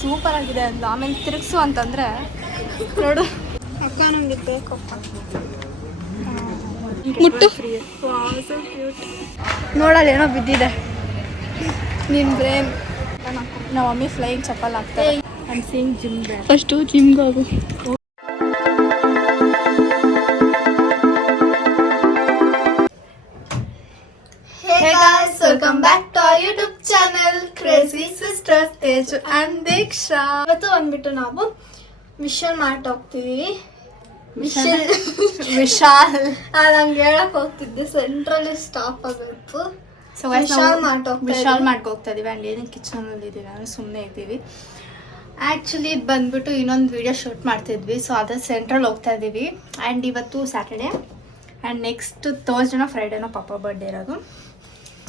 Super ಆಗಿದೆ ಅಂದ್ಲು ಆಮೇಲೆ ತಿರುಗಿಸು ಅಂತಂದ್ರೆ ನೋಡು. ಅಕ್ಕ ನಂಗೆ ಬೇಕು ಮುಟ್ಟು. ನೋಡಲ್ಲ ಏನೋ ಬಿದ್ದಿದೆ. ನಿನ್ ಬ್ರೇನ್ ನಮ್ಮ ಮಮ್ಮಿ ಫ್ಲೈಯಿಂಗ್ ಚಪ್ಪಲ್ ಹಾಕ್ತಾರೆ. I'm seeing gym. ಫಸ್ಟು ಜಿಮ್ಗೆ ಹೋಗು. Welcome back to back to our sisters Teju and Deeksha ಇವತ್ತು ಬಂದ್ಬಿಟ್ಟು ನಾವು ವಿಶಾಲ್ ಮಾರ್ಟ್ ಹೋಗ್ತೀವಿ. ವಿಶಾಲ್? ವಿಶಾಲ್ ನಂಗೆ ಹೇಳಕ್ ಹೋಗ್ತಿದ್ದೆ. ಸೆಂಟ್ರಲ್ಲಿ ಸ್ಟಾಪ್ ಆಗಬೇಕು. So Vishal mart Vishal mart ಹೋಗ್ತಾ ಇದೀವಿ. ಆ್ಯಂಡ್ ಏನು ಕಿಚನಲ್ಲಿ ಇದ್ದೀವಿ ಅಂದರೆ ಸುಮ್ಮನೆ ಇದ್ದೀವಿ. ಆ್ಯಕ್ಚುಲಿ ಬಂದ್ಬಿಟ್ಟು ಇನ್ನೊಂದು ವಿಡಿಯೋ ಶೂಟ್ ಮಾಡ್ತಿದ್ವಿ ಸೊ ಅದೇ ಸೆಂಟ್ರಲ್ ಹೋಗ್ತಾ ಇದ್ದೀವಿ ಆ್ಯಂಡ್ ಇವತ್ತು ಸ್ಯಾಟರ್ಡೆ ಆ್ಯಂಡ್ ನೆಕ್ಸ್ಟ್ ಥರ್ಸ್ಡೇನೋ ಫ್ರೈಡೇನೋ ಪಾಪ ಬರ್ಡೇ ಇರೋದು.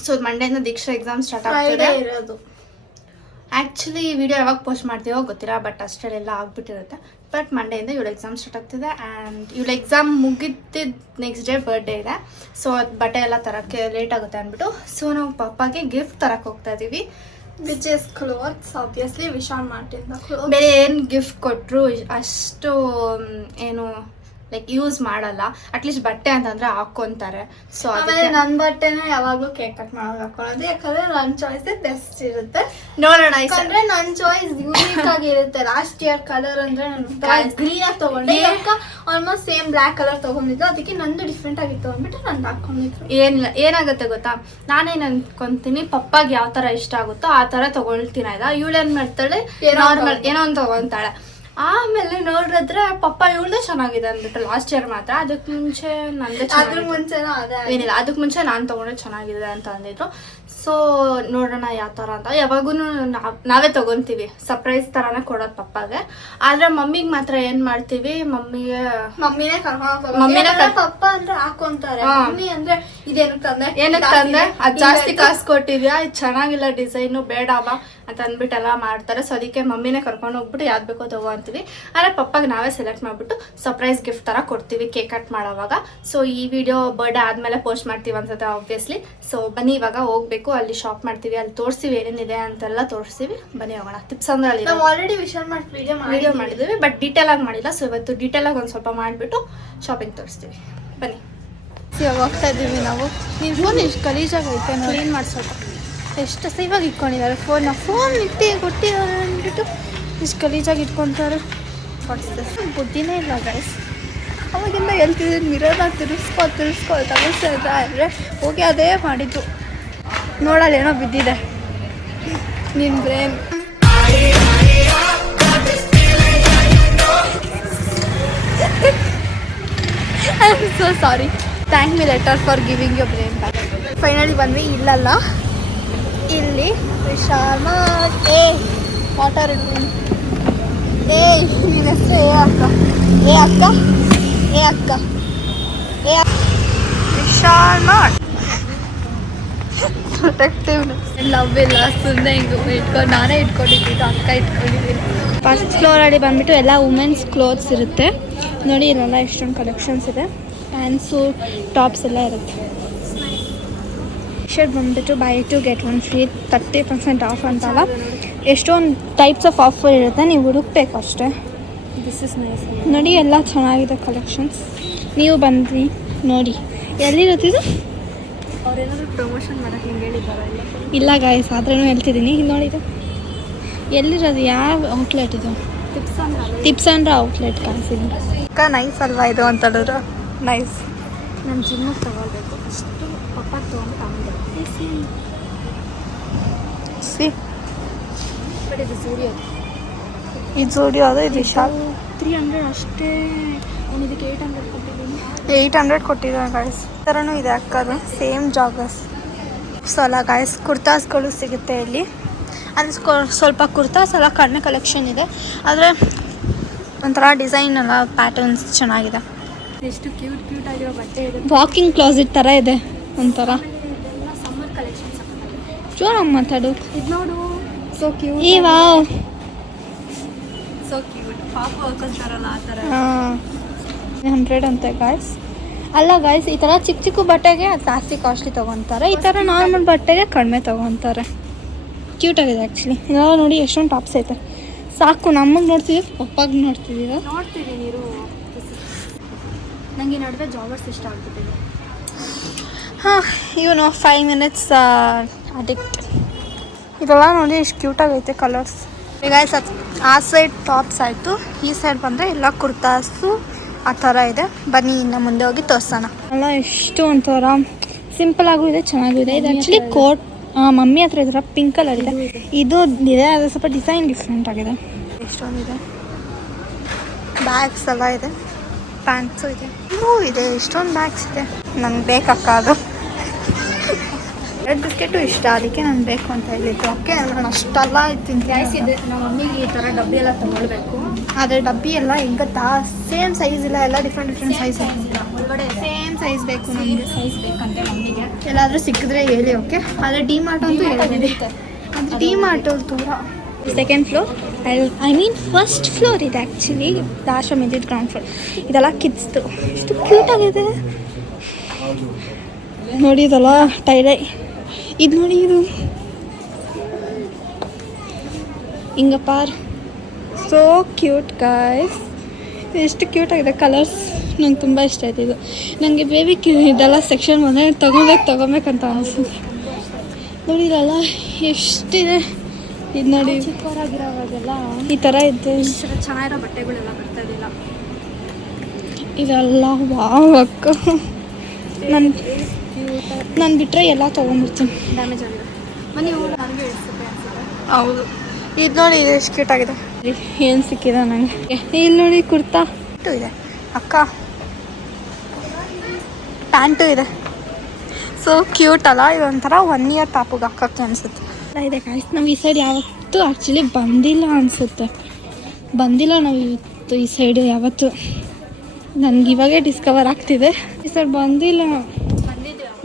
ಸೊ ಮಂಡೇಯಿಂದ ದೀಕ್ಷಾ ಎಕ್ಸಾಮ್ ಸ್ಟಾರ್ಟ್ ಆಗ್ತಿದೆ. ಇರೋದು. ಆ್ಯಕ್ಚುಲಿ ಈ ವಿಡಿಯೋ ಯಾವಾಗ ಪೋಸ್ಟ್ ಮಾಡ್ತೀವೋ ಗೊತ್ತಿಲ್ಲ ಬಟ್ ಅಷ್ಟರಲ್ಲೆಲ್ಲ ಆಗಿಬಿಟ್ಟಿರುತ್ತೆ. ಬಟ್ ಮಂಡೆಯಿಂದ ಇವಳು ಎಕ್ಸಾಮ್ ಸ್ಟಾರ್ಟ್ ಆಗ್ತಿದೆ ಆ್ಯಂಡ್ ಇವಳು ಎಕ್ಸಾಮ್ ಮುಗಿದಿದ್ದ ನೆಕ್ಸ್ಟ್ ಡೇ ಬರ್ಡೇ ಇದೆ. ಸೊ ಅದು ಬಟ್ಟೆ ಎಲ್ಲ ತರೋಕ್ಕೆ ಲೇಟ್ ಆಗುತ್ತೆ ಅಂದ್ಬಿಟ್ಟು ಸೊ ನಾವು ಪಪ್ಪಾಗೆ ಗಿಫ್ಟ್ ತರಕ್ಕೆ ಹೋಗ್ತಾ ಇದ್ದೀವಿ which is clothes obviously Vishal ಮಾರ್ಟಿಂದ ಬೇರೆ ಏನು ಗಿಫ್ಟ್ ಕೊಟ್ಟರು ಅಷ್ಟು ಏನು ಲೈಕ್ ಯೂಸ್ ಮಾಡಲ್ಲ. ಅಟ್ಲೀಸ್ಟ್ ಬಟ್ಟೆ ಅಂತಂದ್ರೆ ಹಾಕೊಂತಾರೆ ಸೊ ಆಮೇಲೆ ನನ್ನ ಬಟ್ಟೆನ ಯಾವಾಗ್ಲೂ ಕೇಕ್ ಕಟ್ ಮಾಡೋದು ಹಾಕೊಳ್ಳೋದು ಯಾಕಂದ್ರೆ ನನ್ನ ಚಾಯ್ಸ್ ಬೆಸ್ಟ್ ಇರುತ್ತೆ. ನೋಡೋಣ. ಯಾಕಂದ್ರೆ ನನ್ನ ಚಾಯ್ಸ್ ಯೂನಿಕ್ ಆಗಿರುತ್ತೆ ಲಾಸ್ಟ್ ಇಯರ್ ಕಲರ್ ಅಂದ್ರೆ ನಾನು ಗ್ರೀನ್ ಆಗಿ ತಗೊಂಡೆ ಆಲ್ಮೋಸ್ಟ್ ಸೇಮ್ ಬ್ಲ್ಯಾಕ್ ಕಲರ್ ತಗೊಂಡಿದ್ದು. ಅದಕ್ಕೆ ನಂದು ಡಿಫ್ರೆಂಟ್ ಆಗಿತ್ತು ಅಂದ್ಬಿಟ್ಟು ನಾನು ಹಾಕೊಂಡಿದ್ದು ಏನಿಲ್ಲ ಏನಾಗುತ್ತೆ ಗೊತ್ತಾ? ನಾನೇನು ಅನ್ಕೊಂತೀನಿ ಪಪ್ಪಾಗೆ ಯಾವ ತರ ಇಷ್ಟ ಆಗುತ್ತೋ ಆ ತರ ತಗೊಳ್ತೀನಿ ಆಯ್ತಾ? ಇವಳೇನು ಮಾಡ್ತಾಳೆ? ಏನೋ ನಾರ್ಮಲ್ ಏನೋ ಒಂದು ತಗೊಂತಾಳೆ ಆಮೇಲೆ ನೋಡಿದ್ರೆ ಪಪ್ಪ ಇವಳ್ದೇ ಚೆನ್ನಾಗಿದೆ ಅಂದ್ಬಿಟ್ಟು ಲಾಸ್ಟ್ ಇಯರ್ ಮಾತ್ರ. ಅದಕ್ಕೆ ಮುಂಚೆ ನಂದೇ ಅದ್ರ. ಏನಿಲ್ಲ ಅದಕ್ಕೆ ಮುಂಚೆ ನಾನು ತಗೊಂಡ್ರೆ ಚೆನ್ನಾಗಿದೆ ಅಂತ ಅಂದಿದ್ರು. ಸೊ ನೋಡೋಣ ಯಾವ ಥರ ಅಂತ. ಯಾವಾಗೂ ನಾವೇ ತಗೊಂತೀವಿ. ಸರ್ಪ್ರೈಸ್ ಥರನೇ ಕೊಡೋದು ಪಪ್ಪಾಗೆ ಆದರೆ ಮಮ್ಮಿಗೆ ಮಾತ್ರ ಏನು ಮಾಡ್ತೀವಿ? ಮಮ್ಮಿಗೆ ಮಮ್ಮಿನೇ ಮಮ್ಮಿನೇ ಪಪ್ಪ ಅಂದ್ರೆ ಹಾಕೊಂತಾರೆ. ಮಮ್ಮಿ ಅಂದ್ರೆ ಇದೇನು ತಂದೆ ಏನಕ್ಕೆ ತಂದೆ ಅದು ಜಾಸ್ತಿ. ಕಾಸು ಕೊಟ್ಟಿದ್ಯಾ? ಇದು ಚೆನ್ನಾಗಿಲ್ಲ ಡಿಸೈನು ಬೇಡ ಬಾ ಅಂತ ಅಂದ್ಬಿಟ್ಟು ಎಲ್ಲ ಮಾಡ್ತಾರೆ. ಸೊ ಅದಕ್ಕೆ ಮಮ್ಮಿನೇ ಕರ್ಕೊಂಡು ಹೋಗ್ಬಿಟ್ಟು ಯಾವ್ದು ಬೇಕೋ ತಗೋ ಅಂತೀವಿ. ಆದರೆ ಪಪ್ಪಾಗೆ ನಾವೇ ಸೆಲೆಕ್ಟ್ ಮಾಡಿಬಿಟ್ಟು ಸರ್ಪ್ರೈಸ್ ಗಿಫ್ಟ್ ಥರ ಕೊಡ್ತೀವಿ ಕೇಕ್ ಕಟ್ ಮಾಡೋವಾಗ ಸೊ ಈ ವಿಡಿಯೋ ಬರ್ಡೇ ಆದಮೇಲೆ ಪೋಸ್ಟ್ ಮಾಡ್ತೀವಿ ಅನ್ಸುತ್ತೆ ಆಬ್ವಿಯಸ್ಲಿ ಸೊ ಬನ್ನಿ ಇವಾಗ ಹೋಗ್ಬೇಕು. ಅಲ್ಲಿ ಶಾಪ್ ಮಾಡ್ತೀವಿ. ಅಲ್ಲಿ ತೋರಿಸ್ತೀವಿ ಏನೇನಿದೆ ಅಂತೆಲ್ಲ ತೋರಿಸ್ತೀವಿ ಬನ್ನಿ ಹೋಗೋಣ. ಟಿಪ್ಸ್ ಅಂದ್ರೆ ಅಲ್ಲಿ ನಾವು ಆಲ್ರೆಡಿ ವಿಶಾಲ್ ಮಾಡಿ ವಿಡಿಯೋ ವಿಡಿಯೋ ಮಾಡಿದ್ವಿ. ಬಟ್ ಡೀಟೇಲ್ ಆಗಿ ಮಾಡಿಲ್ಲ. ಸೊ ಇವತ್ತು ಡೀಟೇಲ್ ಆಗಿ ಒಂದು ಸ್ವಲ್ಪ ಮಾಡಿಬಿಟ್ಟು ಶಾಪಿಂಗ್ ತೋರಿಸ್ತೀವಿ. ಬನ್ನಿ. ಇವಾಗ ಹೋಗ್ತಾ ಇದ್ದೀವಿ ನಾವು. ನೀವು ಫೋನ್ ಎಷ್ಟು ಗಲೀಜಾಗೈತೆ ನೋಡಿ. ಕ್ಲೀನ್ ಮಾಡಿಸೋದು. ಎಷ್ಟು ಸೇವಾಗಿ ಇಟ್ಕೊಂಡಿದ್ದಾರೆ ಫೋನ್ ಫೋನ್ ಇಟ್ಟು ಕೊಟ್ಟಿದ್ದಾರೆ ಅಂದ್ಬಿಟ್ಟು. ಇಷ್ಟು ಗಲೀಜಾಗಿ ಇಟ್ಕೊತಾರೆ. ಬುದ್ಧಿನೇ ಇಲ್ಲ ಗೈಸ್ ಅವಾಗಿಂದ ಹೇಳ್ತಿದ್ದೀನಿ ಮಿರರ್ನ ತಿರ್ಸ್ಕೊ ತಿರ್ಸ್ಕೊ ತಗೋಸ್ತಾ ಇದ್ದ ಹೋಗಿ ಅದೇ ಮಾಡಿದ್ದು. ನೋಡಲ್ಲ ಏನೋ ಬಿದ್ದಿದೆ. ನಿನ್ನ brain. So sorry thank me later for giving you brain finally ಬಂದ್ವಿ, ಇಲ್ಲಲ್ಲ. ಇಲ್ಲಿ ವಿಶಾಲ. ಏ ವಾಟರ್ ಏ ನಿನ್ನ ಹೆಸರು ಏ ಅಕ್ಕ? ಏ ಅಕ್ಕ? ಏ ಅಕ್ಕ ಏ ವಿಶಾಲ್ ಪ್ರೊಟೆಕ್ಟಿವ್ನೆಸ್ ಲವ್ ಇಲ್ಲ ಸುಮ್ಮನೆ ಹಿಂಗೆ ಇಟ್ಕೊಂಡು ನಾನೇ ಇಟ್ಕೊಂಡಿದ್ದೀನಿ ಅಕ್ಕ ಇಟ್ಕೊಂಡಿದ್ದೀನಿ. ಫಸ್ಟ್ ಫ್ಲೋರಲ್ಲಿ ಬಂದ್ಬಿಟ್ಟು ಎಲ್ಲ ವುಮೆನ್ಸ್ ಕ್ಲೋತ್ಸ್ ಇರುತ್ತೆ. ನೋಡಿ ಇಲ್ಲೆಲ್ಲ ಎಷ್ಟೊಂದು ಕಲೆಕ್ಷನ್ಸ್ ಇದೆ. ಪ್ಯಾಂಟ್ಸು ಟಾಪ್ಸ್ ಎಲ್ಲ ಇರುತ್ತೆ. ಶರ್ಟ್ ಬಂದ್ಬಿಟ್ಟು buy two get one free thirty percent off ಅಂತಲ್ಲ. ಎಷ್ಟೊಂದು ಟೈಪ್ಸ್ ಆಫ್ ಆಫರ್ ಇರುತ್ತೆ ನೀವು ಹುಡುಕ್ಬೇಕು ಅಷ್ಟೇ. ದಿಸ್ ಇಸ್ ನೈಸ್ ನೋಡಿ ಎಲ್ಲ ಚೆನ್ನಾಗಿದೆ ಕಲೆಕ್ಷನ್ಸ್ ನೀವು ಬಂದ್ರಿ ನೋಡಿ. ಎಲ್ಲಿರುತ್ತಿದ್ದು ಅವ್ರೇನಾದ್ರು ಪ್ರಮೋಷನ್ ಮಾಡೋಕೆ ಹಿಂಗೆ ಹೇಳಿದ್ದಾರೆ ಇಲ್ಲ? ಗಾಯಸ್ ಆದ್ರೂ ಹೇಳ್ತಿದ್ದೀನಿ. ಇಲ್ಲಿ ನೋಡಿದ್ದು ಎಲ್ಲಿರೋದು? ಯಾವ ಔಟ್ಲೆಟ್ ಇದು? ಟಿಪ್ಸ್ ಅಂದ್ರೆ ಔಟ್ಲೆಟ್ ಕಾಣಿಸಿದ್ದು ಅಕ್ಕ ನೈಸ್ ಅಲ್ವಾ ಇದು ಅಂತ ಹೇಳಿದ್ರು? ನೈಸ್ ನಾನು ಜಿಮ್ಮಿಗೆ ತಗೋಬೇಕು ಅಷ್ಟು ಪಪ್ಪ ತೊಗೊಂಡು ಸಿ. ಸೂರ್ಯ ಇದು ನೋಡಿ ಯಾವುದೋ ಇದು ವಿಶಾಲ್ ತ್ರೀ ಹಂಡ್ರೆಡ್ ಅಷ್ಟೇ. ನಾನು ಇದಕ್ಕೆ ಏಯ್ಟ್ ಹಂಡ್ರೆಡ್ ಕೊಟ್ಟಿದ್ದೀನಿ. ಏಯ್ಟ್ ಹಂಡ್ರೆಡ್ ಕೊಟ್ಟಿದ್ದಾರೆ ಗಾಯ್ಸ್ ಥರನೂ ಇದೆ ಅಕ್ಕದು ಸೇಮ್ ಜಾಗಸ್ ಸೊ ಅಲ್ಲ ಗಾಯ್ಸ್ ಕುರ್ತಾಸ್ಗಳು ಸಿಗುತ್ತೆ ಇಲ್ಲಿ. ಅಂದರೆ ಸ್ವಲ್ಪ ಕುರ್ತಾಸ್ ಎಲ್ಲ ಕಡಿಮೆ ಕಲೆಕ್ಷನ್ ಇದೆ. ಆದರೆ ಒಂಥರ ಡಿಸೈನ್ ಎಲ್ಲ ಪ್ಯಾಟರ್ನ್ಸ್ ಚೆನ್ನಾಗಿದೆ. ಎಷ್ಟು ಕ್ಯೂಟ್ ಕ್ಯೂಟ್ ಆಗಿರೋ ಬಟ್ಟೆ ಇದೆ. ವಾಕಿಂಗ್ ಕ್ಲೋಸಿಟ್ ಥರ ಇದೆ ಒಂಥರ. ಜೋರಾಗಿ ಮಾತಾಡು. ಇದು ನೋಡು ಸೊ ಕ್ಯೂಟ್ ಈ ವಾವ್. ಸೊ ಕ್ಯೂಟ್ ಪಾಪ ಹಾಕೋತಾರಲ್ಲ ಆ ಥರ. ಹಂಡ್ರೆಡ್ ಅಂತೆ ಗಾಯ್ಸ್ ಅಲ್ಲ ಗಾಯ್ಸ್ ಈ ಥರ ಚಿಕ್ಕ ಚಿಕ್ಕ ಬಟ್ಟೆಗೆ ಜಾಸ್ತಿ ಕಾಸ್ಟ್ಲಿ ತೊಗೊತಾರೆ. ಈ ಥರ ನಾರ್ಮಲ್ ಬಟ್ಟೆಗೆ ಕಡಿಮೆ ತೊಗೊತಾರೆ. ಕ್ಯೂಟ್ ಆಗಿದೆ ಆ್ಯಕ್ಚುಲಿ ಇದೆಲ್ಲ ನೋಡಿ ಎಷ್ಟೊಂದು ಟಾಪ್ಸ್ ಐತೆ. ಸಾಕು ನಮಗೆ ನೋಡ್ತಿದ್ದೀವಿ ಪಪ್ಪಾಗ ನೋಡ್ತಿದ್ದೀರಾ? ನೋಡ್ತೀನಿ ನೀರು ನನಗೆ ನಡುವೆ ಜಾಬರ್ಸ್ ಇಷ್ಟ ಆಗ್ಬಿಟ್ಟಿದೆ. ಹಾಂ ಇವನು ಫೈವ್ ಮಿನಿಟ್ಸ್ ಅಡಿಕ್ಟ್ ಇದೆಲ್ಲ ನೋಡಿ ಎಷ್ಟು ಕ್ಯೂಟಾಗೈತೆ ಕಲರ್ಸ್ ಈಗ ಆ ಸೈಡ್ ಟಾಪ್ಸ್ ಆಯಿತು. ಈ ಸೈಡ್ ಬಂದರೆ ಎಲ್ಲ ಕುರ್ತಾಸು ಆ ಥರ ಇದೆ. ಬನ್ನಿ ಇನ್ನು ಮುಂದೆ ಹೋಗಿ ತೋರ್ಸೋಣ. ಅಲ್ಲ ಎಷ್ಟು ಒಂಥರ ಸಿಂಪಲ್ ಆಗೂ ಇದೆ ಚೆನ್ನಾಗೂ ಇದೆ. ಇದು ಆ್ಯಕ್ಚುಲಿ ಕೋಟ್ ಮಮ್ಮಿ ಹತ್ರ ಇದರ ಪಿಂಕ್ ಕಲರ್ ಇದೆ. ಇದು ಇದೆ. ಅದು ಸ್ವಲ್ಪ ಡಿಸೈನ್ ಡಿಫ್ರೆಂಟ್ ಆಗಿದೆ. ಎಷ್ಟೊಂದಿದೆ? ಬ್ಯಾಗ್ಸ್ ಎಲ್ಲ ಇದೆ. ಪ್ಯಾಂಟ್ಸು ಇದೆ. ಇನ್ನೂ ಇದೆ ಎಷ್ಟೊಂದು ಬ್ಯಾಗ್ಸ್ ಇದೆ. ನಂಗೆ ಬೇಕಕ್ಕ ಅದು? ರೆಡ್ ಬಿಸ್ಕೆಟು ಇಷ್ಟ ಅದಕ್ಕೆ ನಾನು ಬೇಕು ಅಂತ ಹೇಳಿದ್ದು. ಓಕೆ ನಾನು ಅಷ್ಟೆಲ್ಲ ತಿಂತೀನಿ ಇದೆ ನಮ್ಮ ಮಮ್ಮಿಗೆ ಈ ಥರ ಡಬ್ಬಿ ಎಲ್ಲ ತಗೊಳ್ಬೇಕು. ಆದರೆ ಡಬ್ಬಿ ಎಲ್ಲ ಹೆಂಗತ್ತಾ? ಸೇಮ್ ಸೈಜ್ ಇಲ್ಲ ಎಲ್ಲ ಡಿಫ್ರೆಂಟ್ ಡಿಫ್ರೆಂಟ್ ಸೈಜ್ ಒಳಗಡೆ ಸೇಮ್ ಸೈಜ್ ಬೇಕು ನನಗೆ ಸೈಜ್ ಬೇಕಂತೆ ಮಮ್ಮಿಗೆ. ಎಲ್ಲಾದರೂ ಸಿಕ್ಕಿದ್ರೆ ಹೇಳಿ ಓಕೆ? ಆದರೆ ಡಿ ಮಾರ್ಟ್ ಅಂತೂ ಹೇಳಿದೆ. ಅಂದರೆ ಡಿ ಮಾರ್ಟ್ ದೂರ. Second floor I mean first floor ಇದೆ ಆ್ಯಕ್ಚುಲಿ ಆಶ್ರಮ ಇದ್ದಿದ್ದು ಗ್ರೌಂಡ್ ಫ್ಲೋರ್ ಇದೆಲ್ಲ ಕಿಡ್ಸ್ದು ಎಷ್ಟು ಕ್ಯೂಟ್ ಆಗಿದೆ. ನೋಡಿ ಟೈಲೈ ಇದು ನೋಡಿ ಇದು ಹಿಂಗಪ್ಪಾರ್ ಸೋ ಕ್ಯೂಟ್ ಕಾಯ್ಸ್ ಎಷ್ಟು ಕ್ಯೂಟ್ ಆಗಿದೆ. ಕಲರ್ಸ್ ನಂಗೆ ತುಂಬ ಇಷ್ಟ ಆಯ್ತು ಇದು. ನನಗೆ ಬೇಬಿ ಇದೆಲ್ಲ ಸೆಕ್ಷನ್ ಬಂದರೆ ತೊಗೊಬೇಕು ತೊಗೊಬೇಕಂತ ಅನಿಸುತ್ತೆ. ನೋಡಿ ಇದೆಲ್ಲ ಎಷ್ಟಿದೆ. ಇದು ನೋಡಿ. ಚಿಕ್ಕವರಾಗಿರೋವಾಗೆಲ್ಲ ಈ ಥರ ಇದೆ. ಇಷ್ಟು ಚೆನ್ನಾಗಿರೋ ಬಟ್ಟೆಗಳೆಲ್ಲ ಬರ್ತಾ ಇದ್ದಿಲ್ಲ. ಇದೆಲ್ಲ ವಾವ್ ಅಕ್ಕ. ನಾನು ನಾನು ಬಿಟ್ಟರೆ ಎಲ್ಲ ತೊಗೊಂಡ್ಬಿಡ್ತೀನಿ ಡ್ಯಾಮೇಜ್ ಆಗಿದೆ. ಬನ್ನಿ ನನಗೆ ಹೌದು. ಇದು ನೋಡಿ ಇದು ಎಷ್ಟು ಕ್ಯೂಟಾಗಿದೆ ಏನು ಸಿಕ್ಕಿದೆ ನನಗೆ ಇಲ್ಲಿ ನೋಡಿ ಕುರ್ತಾ. ಟು ಇದೆ. ಅಕ್ಕ. ಪ್ಯಾಂಟು ಇದೆ. ಸೊ ಕ್ಯೂಟ್ ಅಲ್ಲ ಇದೊಂಥರ ಒನ್ ಇಯರ್ ಟಾಪಿಗೆ ಹಾಕೋಕ್ಕೆ ಅನಿಸುತ್ತೆ. ಇದೆ ಕಾಯ್ಸ್ ನಾವು ಈ ಸೈಡ್ ಯಾವತ್ತು ಆ್ಯಕ್ಚುಲಿ ಬಂದಿಲ್ಲ ಅನಿಸುತ್ತೆ. ಬಂದಿಲ್ಲ ನಾವು ಇವತ್ತು ಈ ಸೈಡು ಯಾವತ್ತು. ನನಗೆ ಇವಾಗೇ ಡಿಸ್ಕವರ್ ಆಗ್ತಿದೆ. ಈ ಸೈಡ್ ಬಂದಿಲ್ಲ.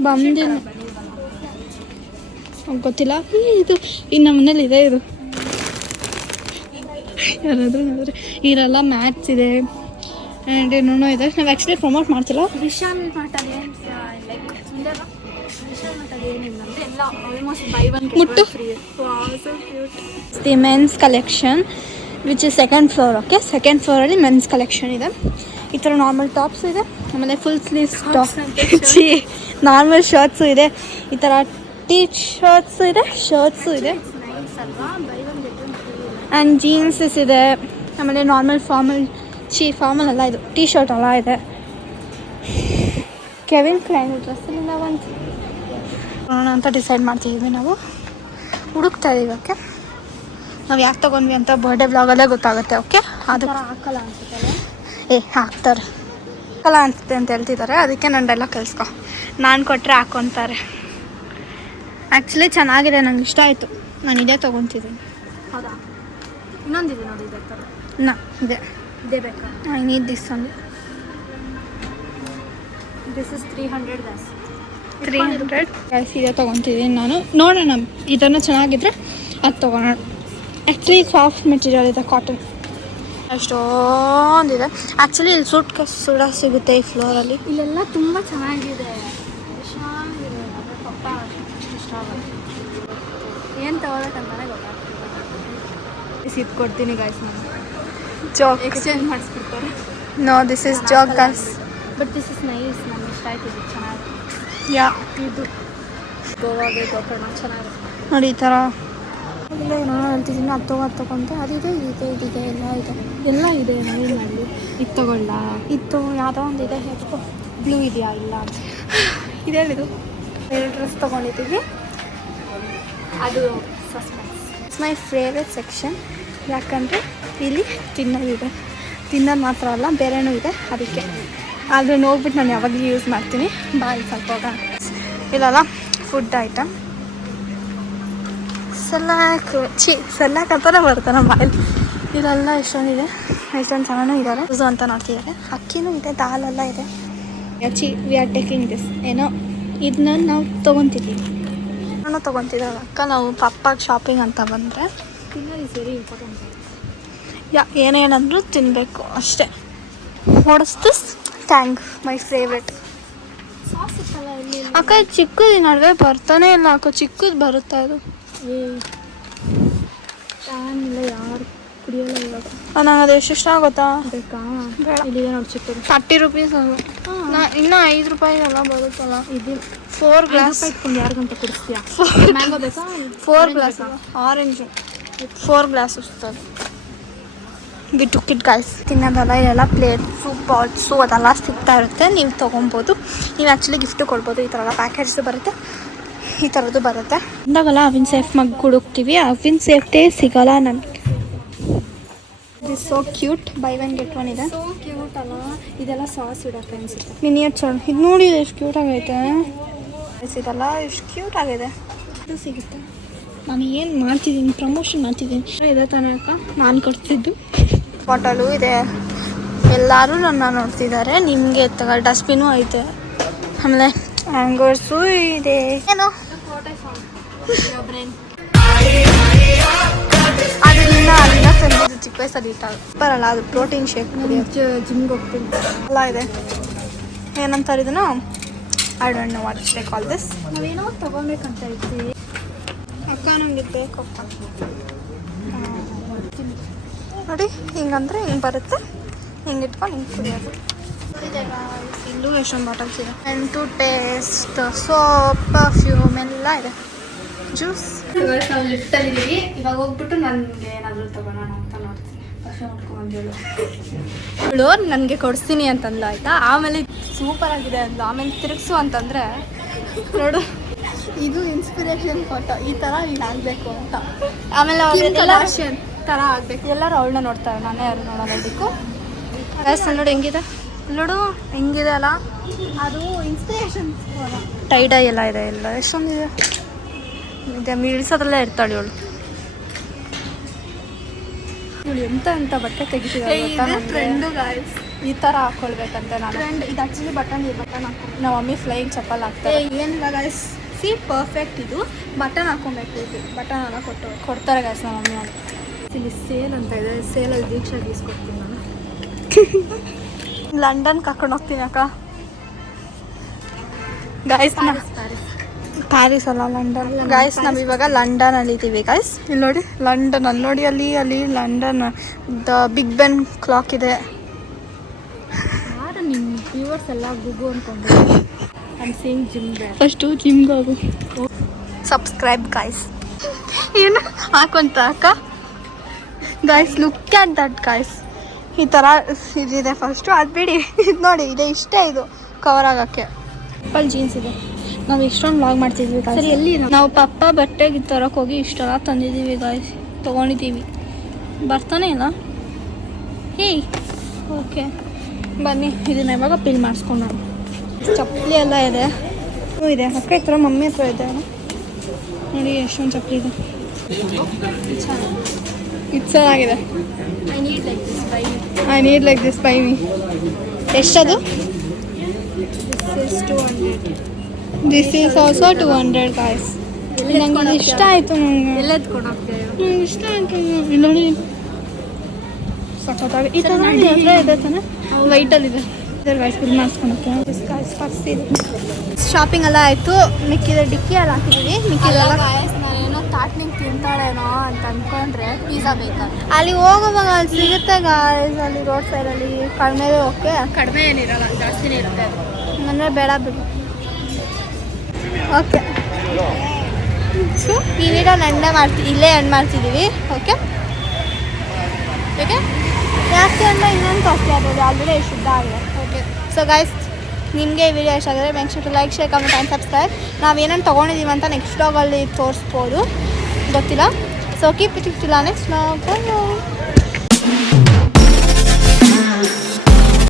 ಬಂದಿಲ್ಲ ಗೊತ್ತಿಲ್ಲ. ಇದು ಇನ್ನು ನಮ್ಮ ಮನೇಲಿ ಇದೆ ಇದು. ಯಾರಾದರೂ ನೋಡಿದ್ರೆ ಇರೆಲ್ಲ ಮ್ಯಾಟ್ಸ್ ಇದೆ. ಆ್ಯಂಡ್ ಏನೋ ಇದೆ. ನಾವು ಆ್ಯಕ್ಚುಲಿ ಪ್ರಮೋಟ್ ಮಾಡ್ತಿಲ್ಲ. ವಿಶಾಲ್ ಲೈಕ್ ಮುಟ್ಟು. The men's collection which is second floor okay second ಫ್ಲೋರಲ್ಲಿ men's collection ಇದೆ. ಈ ಥರ ನಾರ್ಮಲ್ ಟಾಪ್ಸ್ ಇದೆ. ಆಮೇಲೆ ಫುಲ್ ಸ್ಲೀವ್ಸ್ ಟಾಪ್ ಚಿ ನಾರ್ಮಲ್ ಶರ್ಟ್ಸು ಇದೆ. ಈ ಥರ ಟೀ ಶರ್ಟ್ಸು ಇದೆ ಶರ್ಟ್ಸು ಇದೆ. ಆ್ಯಂಡ್ ಜೀನ್ಸಸ್ ಇದೆ. ಆಮೇಲೆ ನಾರ್ಮಲ್ ಫಾರ್ಮಲ್ ಚಿ ಫಾರ್ಮಲ್ ಎಲ್ಲ ಇದು. ಟೀ ಶರ್ಟ್ ಎಲ್ಲ ಇದೆ. ಕೆವಿನ್ ಕ್ರೈನ್ ಡ್ರೆಸ್ ಇಲ್ಲ ಒಂದು ನೋಡೋಣ ಅಂತ ಡಿಸೈಡ್ ಮಾಡ್ತಿದ್ವಿ ನಾವು. ಹುಡುಕ್ತಾ ಇದ್ದೀವಿ ಓಕೆ ನಾವು ಯಾಕೆ ತೊಗೊಂಡ್ವಿ ಅಂತ ಬರ್ಡೇ ಬ್ಲಾಗಲ್ಲೇ ಗೊತ್ತಾಗುತ್ತೆ ಓಕೆ ಅದು ಹಾಕಲ್ಲ ಅನ್ಸುತ್ತೆ ಏ ಹಾಕ್ತಾರೆ. ಹಾಕಲ್ಲ ಅನ್ಸುತ್ತೆ ಅಂತ ಹೇಳ್ತಿದ್ದಾರೆ. ಅದಕ್ಕೆ ನನ್ನ ಡೈಲಾಗ್ ಕಲಿಸ್ಕೊ. ನಾನು ಕೊಟ್ಟರೆ ಹಾಕೊತಾರೆ ಆ್ಯಕ್ಚುಲಿ ಚೆನ್ನಾಗಿದೆ ನಂಗೆ ಇಷ್ಟ ಆಯಿತು. ನಾನು ಇದೇ ತೊಗೊತಿದ್ದೀನಿ. ಹೌದಾ? ಇನ್ನೊಂದಿದೆ ನೋಡಿ ಇದೇ ನಾ ಇದೆ. ಇದೇ ಬೇಕಾ? ಐ ನೀಡ್ ದಿಸ್ ಒಂದು this is three hundred three hundred guys ಇದೆ ತೊಗೊತಿದ್ದೀನಿ ನಾನು. ನೋಡೋಣ ಇದನ್ನು ಚೆನ್ನಾಗಿದ್ರೆ ಅದು ತೊಗೊಳೋಣ ಆ್ಯಕ್ಚುಲಿ ಸಾಫ್ಟ್ ಮೆಟೀರಿಯಲ್ ಇದೆ ಕಾಟನ್ ಅಷ್ಟೊಂದಿದೆ ಆ್ಯಕ್ಚುಲಿ ಇಲ್ಲಿ ಸೂಟ್ ಕಸ್ ಸುಡ ಸಿಗುತ್ತೆ ಈ ಫ್ಲೋರಲ್ಲಿ ಇಲ್ಲೆಲ್ಲ ತುಂಬ ಚೆನ್ನಾಗಿದೆ. ಪಪ್ಪ ಅಷ್ಟು ಇಷ್ಟ ಆಗುತ್ತೆ ಏನು ತಗೋಬೇಕಂತಾನೆ ಗೊತ್ತಾಗ್ತಿಲ್ಲ. ಇದು ಕೊಡ್ತೀನಿ ಗಾಯ್ಸ್ ನಾನು. Jack exchange ಮಾಡಿಸ್ಬಿಡ್ತಾರೆ. No this is jack guys but this is nice ನಮ್ಗೆ ಇಷ್ಟ ಆಯ್ತು ಇದು ಚೆನ್ನಾಗಿ. ಯಾ ಇದು. ಗೋವಾಗೆ ಗೋಕರ್ಣ ಚೆನ್ನಾಗಿದೆ ನೋಡಿ ಈ ಥರ ಇಲ್ಲ ನಾನು ಹೇಳ್ತಿದ್ದೀನಿ ಅದು ತಗೋ ಅದು ತಗೊಂತ ಅದಿದೆ ಇದೆ ಇದಿದೆ ಎಲ್ಲ ಇದೆ. ಎಲ್ಲ ಇದೆ ಏನು ಮಾಡಲಿ? ಇದು ತಗೊಳ್ಳ? ಇತ್ತು ಯಾವುದೋ ಒಂದು ಇದೆ ಹೇಳ್ಕೊ. ಬ್ಲೂ ಇದೆಯಾ ಇಲ್ಲ? ಇದೆ ಇದು. ಬೇರೆ ಡ್ರೆಸ್ ತೊಗೊಂಡಿದ್ದೀವಿ. ಅದು suspense. It's my favourite section ಯಾಕಂದರೆ ಇಲ್ಲಿ ತಿನ್ನೋದಿದೆ ತಿನ್ನೋದು ಮಾತ್ರ ಅಲ್ಲ ಬೇರೆನೂ ಇದೆ. ಅದಕ್ಕೆ. ಆದರೆ ನೋಡ್ಬಿಟ್ಟು ನಾನು ಯಾವಾಗಲೂ ಯೂಸ್ ಮಾಡ್ತೀನಿ. ಬಾಯಿ ಸ್ವಲ್ಪ ಹೋಗೋಣ. ಇಲ್ಲಲ್ಲ ಫುಡ್ ಐಟಮ್ ಸಲಾಕ್ ಚಿ ಸಲಾಕ್ ಅಂತಾನೆ ಬರ್ತಾನೆ ಬಾಯಲ್ಲಿ. ಇಲ್ಲೆಲ್ಲ ಎಷ್ಟೊಂದಿದೆ ಎಷ್ಟೊಂದು ಚೆನ್ನಾಗೂ ಇದ್ದಾರೆ ಯೂಸು ಅಂತ ನೋಡ್ತಿದ್ದಾರೆ. ಅಕ್ಕಿನೂ ಇದೆ ದಾಲೆಲ್ಲ ಇದೆ. ಚಿ ವಿ ಆರ್ ಟೇಕಿಂಗ್ ದಿಸ್ ಏನೋ ಇದನ್ನ ನಾವು ತೊಗೊತಿದ್ದೀವಿ. ನಾನು ತೊಗೊತಿದ್ದಾಳೆ ಅಕ್ಕ ನಾವು ಪಪ್ಪಾಗ ಶಾಪಿಂಗ್ ಅಂತ ಬಂದರೆ ತಿನ್ನೋದು ಇಸ್ ವೆರಿ ಇಂಪಾರ್ಟೆಂಟ್ ಯಾ ಏನೇನಂದ್ರೂ ತಿನ್ನಬೇಕು ಅಷ್ಟೇ. What's this Tang my favourite ಅಕ್ಕ ಚಿಕ್ಕದು ನಡುವೆ ಬರ್ತಾನೆ ಇಲ್ಲ. ಅಕ್ಕ ಚಿಕ್ಕದು ಬರುತ್ತಾ ಇದು? ನಂಗೆ ಅದು ಎಷ್ಟೆಷ್ಟು ಆಗುತ್ತಾ ಬೇಕಾ ಇಲ್ಲಿದೆ ನೋಡಿ ಚಿಕ್ಕದು ಥರ್ಟಿ ರುಪೀಸ್ ಇನ್ನೂ ಐದು ರೂಪಾಯಿ ಬರುತ್ತಲ್ಲ ಇದು ಫೋರ್ ಗ್ಲಾಸ್ ಇಟ್ಕೊಂಡು ಯಾರಿಗಂತ ಕುಡಿಸ್ತೀಯಾ ಮ್ಯಾಂಗೋ ಬೇಕಾ ಫೋರ್ ಗ್ಲಾಸ್ ಫೋರ್ ಗ್ಲಾಸ್ ಇರ್ತದೆ ವಿ ಟುಕ್ ಇಟ್ ಗೈಸ್ ತಿನ್ನೋದಲ್ಲ ಇಲ್ಲೆಲ್ಲ ಪ್ಲೇಟ್ಸು ಪಾಟ್ಸು ಅದೆಲ್ಲ ಸಿಗ್ತಾ ಇರುತ್ತೆ ನೀವು ತೊಗೊಬೋದು ನೀವು ಆ್ಯಕ್ಚುಲಿ ಗಿಫ್ಟ್ ಕೊಡ್ಬೋದು ಈ ಥರ ಎಲ್ಲ ಪ್ಯಾಕೇಜ್ಸು ಬರುತ್ತೆ ಈ ಥರದ್ದು ಬರುತ್ತೆ. ಅಂದಾಗಲ್ಲ ಅವಿನ್ ಸೇಫ್ ಮಗ್ ಹುಡುಕ್ತೀವಿ ಅವಿನ್ ಸೇಫ್ಟೇ ಸಿಗಲ್ಲ ನಮ್ಗೆ. This so cute buy one get one ಇದೆ. ಸೋ ಕ್ಯೂಟ್ ಅಲ್ಲ. ಇದೆಲ್ಲ ಸಾಸ್ ಇಡಕ್ಕೆ ಅನ್ಸುತ್ತೆ. ಮಿನಿಯೇಚರ್ ಇದು ನೋಡಿ ಎಷ್ಟು ಕ್ಯೂಟ್ ಆಗೈತೆ. ಇದೆಲ್ಲ ಎಷ್ಟು ಕ್ಯೂಟ್ ಆಗಿದೆ. ಇದು ಸಿಗುತ್ತೆ. ನಾನು ಏನು ಮಾಡ್ತಿದ್ದೀನಿ ಪ್ರಮೋಷನ್ ಮಾಡ್ತಿದ್ದೀನಿ. ಇದೆ ತಾನೇ ಅಕ್ಕ. ನಾನು ಕೊಡ್ತಿದ್ದು. ಬಾಟಲು ಇದೆ. ಎಲ್ಲರೂ ನನ್ನ ನೋಡ್ತಿದ್ದಾರೆ. ನಿಮಗೆ ತಗ ಡಸ್ಟ್ಬಿನ್ನು ಐತೆ. ಆಮೇಲೆ ಹ್ಯಾಂಗರ್ಸು ಇದೆ. ಏನು? ಅದು ನಿನ್ನ ಅಲ್ಲಿಂದ ತಂದಿದ್ದು ಚಿಕ್ಕ ವಯಸ್ಸಲ್ಲಿ ಇಟ್ಟಾಗ ಬರಲ್ಲ ಅದು ಪ್ರೋಟೀನ್ ಶೇಕ್ ಜಿಮ್ಗೆ ಹೋಗ್ತೀನಿ ಎಲ್ಲ ಇದೆ ಏನಂತಾರೆ ಇದನ್ನು I don't know what they call this ನಾವೇನೋ ತಗೊಬೇಕಂತ ಐತಿ ಅಕ್ಕ ನಮಗೆ ಬೇಕು ಅಕ್ಕ ನೋಡಿ ಹಿಂಗಂದ್ರೆ ಹಿಂಗೆ ಬರುತ್ತೆ ಹಿಂಗೆ ಇಟ್ಕೊಂಡು ಹಿಂಗೆ ಕುಡಿಯೋದು ಇಲ್ಲೂ ಎಷ್ಟೊಂದು ಬಾಟಲ್ಸ್ ಇದೆ and to taste soap perfume ಎಲ್ಲ ಇದೆ ಜ್ಯೂಸ್ ನಾವು ಲಿಫ್ಟಲ್ಲಿ ಇದೀವಿ. ಇವಾಗ ಹೋಗ್ಬಿಟ್ಟು ನನಗೆ ಏನಾದರೂ ತಗೋಣ ಅಂತ ನೋಡ್ತೀನಿ. ಪರ್ಫ್ಯೂಮ್ ಇವಳು ನನಗೆ ಕೊಡಿಸ್ತೀನಿ ಅಂತಂದ್ಲು ಆಯ್ತಾ? ಆಮೇಲೆ ಸೂಪರ್ ಆಗಿದೆ ಅಂದ್ಲು. ಆಮೇಲೆ ತಿರುಗಿಸು ಅಂತಂದ್ರೆ ನೋಡು. ಇದು ಇನ್ಸ್ಪಿರೇಷನ್ ಫೋಟೋ ಈ ಥರ ಇಲ್ಲಿ ಆಗಬೇಕು ಅಂತ. ಆಮೇಲೆ ಅವ್ರಿಗೆ ತರ ಥರ ಆಗಬೇಕು. ಎಲ್ಲರೂ ಅವಳನ್ನ ನೋಡ್ತಾರೆ ನಾನೇ ಯಾರು ನೋಡೋದಕ್ಕೂ ನೋಡು ನೋಡಿ ಹೆಂಗಿದೆ? ನೋಡು ಹೆಂಗಿದೆ ಅಲ್ಲ? ಅದು ಇನ್ಸ್ಪಿರೇಷನ್ ಟೈಡೈ ಎಲ್ಲ ಇದೆ ಎಲ್ಲ ಎಷ್ಟೊಂದಿದೆ? ಇದೆ ಇಳಿಸೋದ್ರಲ್ಲೇ ಇರ್ತಾಳೆ ಇವಳು. ಇವಳು ಎಂತ ಎಂತ ಬಟ್ಟೆ ಗಾಯ್ಸ್ ಈ ಥರ ಹಾಕೊಳ್ಬೇಕಂತ ನಾನು. ಟ್ರೆಂಡ್ ಇದು ಆಕ್ಚುಲಿ ಬಟನ್ ಈ ಬಟನ್ ಹಾಕೋ ನಮ್ಮ ಮಮ್ಮಿ ಫ್ಲೈಯಿಂಗ್ ಚಪ್ಪಲ್ ಹಾಕ್ತಾರೆ ಏನಿಲ್ಲ ಗಾಯ್ಸ್ ಸಿ ಪರ್ಫೆಕ್ಟ್ ಇದು. ಬಟನ್ ಹಾಕೊಬೇಕು ಇದು. ಬಟನ್ ಎಲ್ಲ ಕೊಟ್ಟು ಕೊಡ್ತಾರೆ ಗಾಯ್ಸ್ ನಮ್ಮ ಮಮ್ಮಿ ಅಂತ. ಇಲ್ಲಿ ಸೇಲ್ ಅಂತ ಇದೆ. ಸೇಲಲ್ಲಿ ದೀಕ್ಷಾ ಗೀಸ್ಕೊಡ್ತೀನಿ ನಾನು. ಲಂಡನ್ ಕರ್ಕೊಂಡು ಹೋಗ್ತೀನಿ ಅಕ್ಕ. ಗಾಯ್ಸ್ ನಾ ಪ್ಯಾರಿಸ್ ಅಲ್ಲ ಲಂಡನ್. ಗಾಯ್ಸ್ ನಾವು ಇವಾಗ ಲಂಡನ್ ಅಲ್ಲಿ ಇದ್ದೀವಿ ಗಾಯ್ಸ್ ಇಲ್ಲಿ ನೋಡಿ ಲಂಡನ್ ಅಲ್ಲಿ. ನೋಡಿ ಅಲ್ಲಿ ಅಲ್ಲಿ London. The Big Ben clock ಇದೆ. ಫಸ್ಟು ಜಿಮ್ಗೆ ಹೋಗು ಸಬ್ಸ್ಕ್ರೈಬ್ ಗಾಯ್ಸ್ ಏನು? ಹಾಕೊಂತ ಅಕ್ಕ? Guys look at that guys ಈ ಥರ ಇದಿದೆ ಫಸ್ಟು ಅದು ಬಿಡಿ. ಇದು ನೋಡಿ ಇದೆ ಇಷ್ಟೇ ಇದು. ಕವರ್ ಆಗೋಕ್ಕೆ. ಪಲ್ ಜೀನ್ಸ್ ಇದೆ. ನಾವು ಇಷ್ಟೊಂದು ವ್ಲಾಗ್ ಮಾಡ್ತಿದ್ವಿ. ಸರಿ, ಎಲ್ಲಿ ನಾವು? ಪಪ್ಪ ಬಟ್ಟೆಗೆ ತರಕ್ಕೆ ಹೋಗಿ ಇಷ್ಟೆಲ್ಲ ತಂದಿದ್ದೀವಿ ಗಾಯ್ಸ್ ತೊಗೊಂಡಿದ್ದೀವಿ ಬರ್ತಾನೆ ಇಲ್ಲ? Hey okay. ಬನ್ನಿ ಇದನ್ನ ಯಾವಾಗ ಪಿಲ್ ಮಾಡಿಸ್ಕೊಂಡು ಚಪ್ಪಲಿ ಎಲ್ಲ ಇದೆ. ಹ್ಞೂ ಇದೆ. ಅಕ್ಕ ಹತ್ರ ಮಮ್ಮಿ ಹತ್ರ ಇದೆ ನೋಡಿ ಎಷ್ಟೊಂದು ಚಪ್ಪಲಿ ಇದೆ. ಇದು ಚೆನ್ನಾಗಿದೆ. I need like this buy me ಎಷ್ಟದು? Two hundred this is also two hundred guys ನಂಗೆ ಇಷ್ಟ ಆಯಿತು ನನಗೆ ಎಲ್ಲ ಎತ್ಕೊಂಡು ನಂಗೆ ಇಷ್ಟ ಆಯಿತು ನೋಡಿ ಸಖತ್ತಾಗಿ ಈ ಥರ ಹತ್ರ ಇದೆ ತಾನೆ? ವೈಟಲ್ಲಿದೆ ವೈಸ್ ಬಿಲ್ ಮಾಡಿಸ್ಕೊಳಕ್ಕೆ ಶಾಪಿಂಗ್ ಎಲ್ಲ ಆಯಿತು. ಮಿಕ್ಕಿದ ಡಿಕ್ಕಿ ಎಲ್ಲ ಹಾಕಿದ್ದೀವಿ. ಮಿಕ್ಕಿದೆಲ್ಲ ನಾನೇನೋ ತಾಟ್ ನಿಂಗೆ ತಿಂತಾಳೇನೋ ಅಂತ ಅನ್ಕೊಂಡ್ರೆ ಪಿಜ್ಜಾ ಬೇಕಾ? ಅಲ್ಲಿ ಹೋಗುವಾಗ ಅಲ್ಲಿ ಸಿಗುತ್ತೆ ಗಾಯ್ಸ್ ಅಲ್ಲಿ ರೋಡ್ ಸೈಡಲ್ಲಿ ಕಡಿಮೆ ಓಕೆ ಕಡಿಮೆ ಏನಿರಲ್ಲ ಜಾಸ್ತಿನೇ ಇರುತ್ತೆ. ಅದು ಅಂದರೆ ಬೇಡ ಬಿಡು. ಓಕೆ. ಸೊ ಈ ವಿಡಿಯೋ ಎಂಡ ಮಾಡ್ತಿ, ಇಲ್ಲೇ ಎಂಡ್ ಮಾಡ್ತಿದ್ದೀವಿ. ಓಕೆ? ಓಕೆ? ಜಾಸ್ತಿ ಅಂದರೆ ಇನ್ನೊಂದು ಕಾಸ್ಟ್ಲಿ ಆಗ್ಬೋದು ಆಲ್ರೆಡಿ ಶುದ್ಧ ಆಗಿದೆ. ಓಕೆ. ಸೊ ಗೈಸ್ ನಿಮಗೆ ಈ ವಿಡಿಯೋ ಇಷ್ಟ mention to like share comment and subscribe ನಾವು ಏನೇನು ತೊಗೊಂಡಿದ್ದೀವಿ ಅಂತ ನೆಕ್ಸ್ಟ್ ವ್ಲಾಗಲ್ಲಿ ತೋರಿಸ್ಬೋದು. ಗೊತ್ತಿಲ್ಲ? ಸೊ ಕೀಪ್ ಇಟ್ ಇಲ್ಲ ನೆಕ್ಸ್ಟ್ ಲಾಗ್